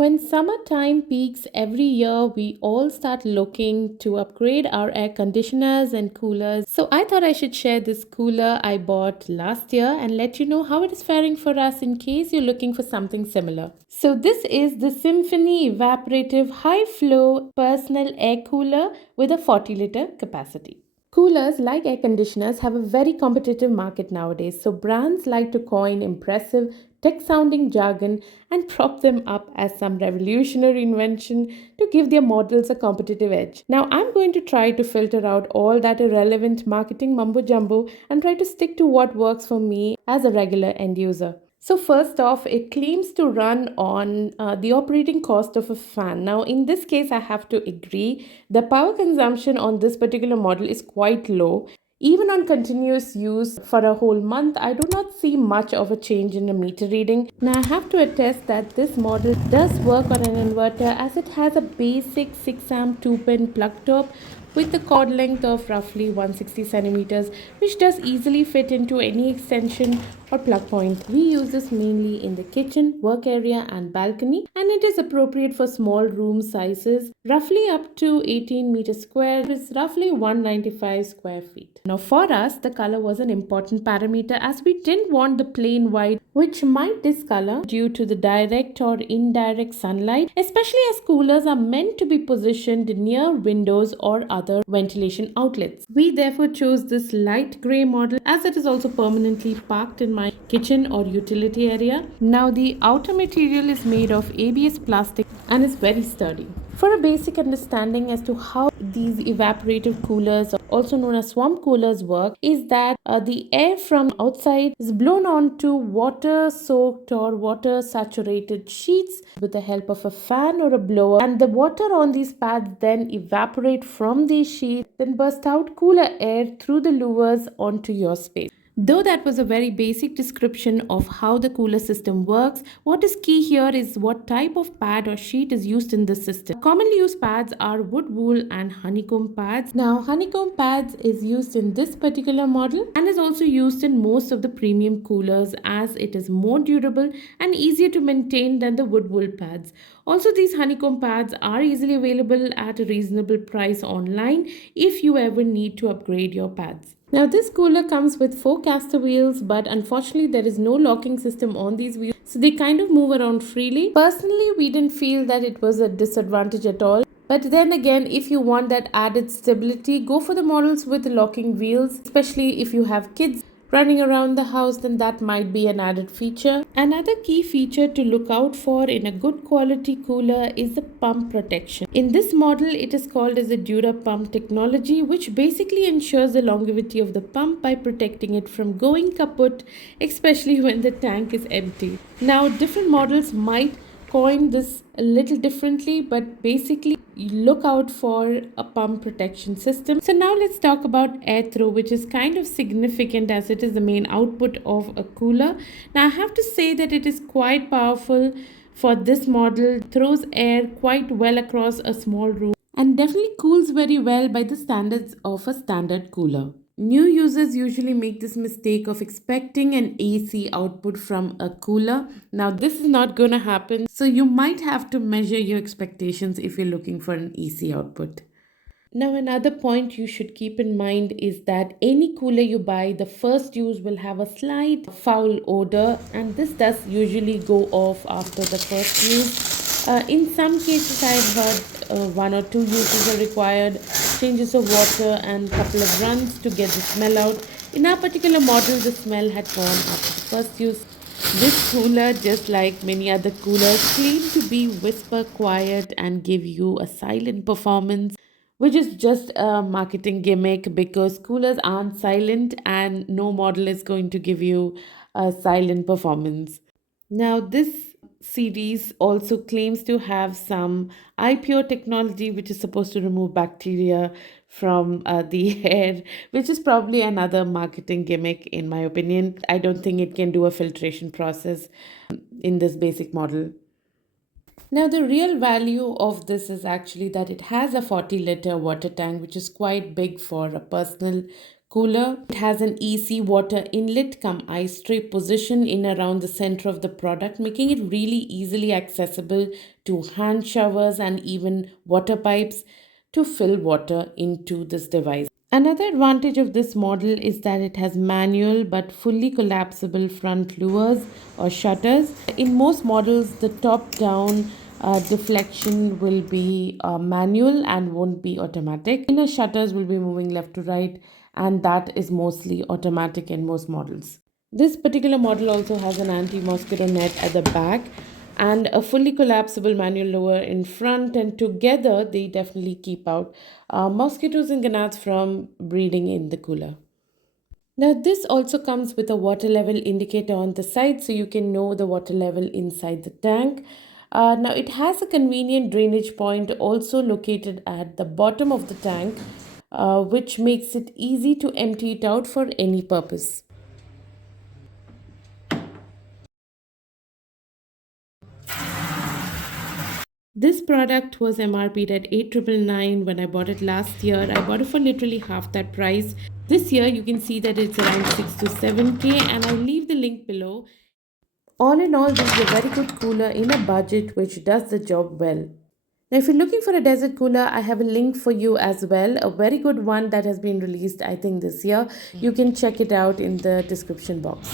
When summertime peaks every year, we all start looking to upgrade our air conditioners and coolers. So I thought I should share this cooler I bought last year and let you know how it is faring for us in case you're looking for something similar. So this is the Symphony Evaporative High Flow Personal Air Cooler with a 40-liter capacity. Coolers, like air conditioners, have a very competitive market nowadays, so brands like to coin impressive, tech sounding jargon and prop them up as some revolutionary invention to give their models a competitive edge. Now, I'm going to try to filter out all that irrelevant marketing mumbo jumbo and try to stick to what works for me as a regular end user. So, first off, it claims to run on the operating cost of a fan. Now, in this case, I have to agree. The power consumption on this particular model is quite low. Even on continuous use for a whole month, I do not see much of a change in the meter reading. Now, I have to attest that this model does work on an inverter as it has a basic 6 amp 2-pin plug top with a cord length of roughly 160 centimeters, which does easily fit into any extension or plug point. We use this mainly in the kitchen, work area, and balcony, and it is appropriate for small room sizes, roughly up to 18 meters square, which is roughly 195 square feet. Now, for us, the color was an important parameter as we didn't want the plain white, which might discolor due to the direct or indirect sunlight, especially as coolers are meant to be positioned near windows or other ventilation outlets. We therefore chose this light gray model as it is also permanently parked in my kitchen or utility area. Now, the outer material is made of ABS plastic and is very sturdy. For a basic understanding as to how these evaporative coolers, also known as swamp coolers, work, is that the air from outside is blown onto water soaked or water saturated sheets with the help of a fan or a blower, and the water on these pads then evaporate from these sheets, then burst out cooler air through the louvers onto your space. Though that was a very basic description of how the cooler system works, what is key here is what type of pad or sheet is used in the system. Commonly used pads are wood wool and honeycomb pads. Now, honeycomb pads is used in this particular model and is also used in most of the premium coolers as it is more durable and easier to maintain than the wood wool pads. Also, these honeycomb pads are easily available at a reasonable price online if you ever need to upgrade your pads. Now, this cooler comes with 4 caster wheels, but unfortunately there is no locking system on these wheels, so they kind of move around freely. Personally, we didn't feel that it was a disadvantage at all. But then again, if you want that added stability, go for the models with locking wheels, especially if you have kids running around the house, then that might be an added feature. Another key feature to look out for in a good quality cooler is the pump protection. In this model, it is called as the Dura pump technology, which basically ensures the longevity of the pump by protecting it from going kaput, especially when the tank is empty. Now, different models might coin this a little differently, but basically look out for a pump protection system. So now let's talk about airthrow, which is kind of significant as it is the main output of a cooler. Now I have to say that it is quite powerful. For this model, throws air quite well across a small room and definitely cools very well by the standards of a standard cooler. New users usually make this mistake of expecting an AC output from a cooler. Now, this is not going to happen, so you might have to measure your expectations if you're looking for an AC output. Now, another point you should keep in mind is that any cooler you buy, the first use will have a slight foul odor, and this does usually go off after the first use. In some cases, I've heard 1 or 2 uses are required, changes of water, and couple of runs to get the smell out. In our particular model, the smell had gone after the first use. This cooler, just like many other coolers, claim to be whisper quiet and give you a silent performance, which is just a marketing gimmick because coolers aren't silent and no model is going to give you a silent performance. Now, this series also claims to have some iPure technology, which is supposed to remove bacteria from the air, which is probably another marketing gimmick, in my opinion. I don't think it can do a filtration process in this basic model. Now, the real value of this is actually that it has a 40-liter water tank, which is quite big for a personal cooler. It has an easy water inlet come ice tray position in around the center of the product, making it really easily accessible to hand showers and even water pipes to fill water into this device. Another advantage of this model is that it has manual but fully collapsible front levers or shutters. In most models, the top down deflection will be manual and won't be automatic. Inner shutters will be moving left to right, and that is mostly automatic in most models. This particular model also has an anti mosquito net at the back and a fully collapsible manual lower in front, and together they definitely keep out mosquitoes and gnats from breeding in the cooler. Now, this also comes with a water level indicator on the side so you can know the water level inside the tank. Now, it has a convenient drainage point also located at the bottom of the tank, which makes it easy to empty it out for any purpose. This product was MRP'd at 8,999 when I bought it last year. I bought it for literally half that price. This year, you can see that it's around 6 to 7K, and I'll leave the link below. All in all, this is a very good cooler in a budget which does the job well. Now, if you're looking for a desert cooler, I have a link for you as well. A very good one that has been released, I think, this year. You can check it out in the description box.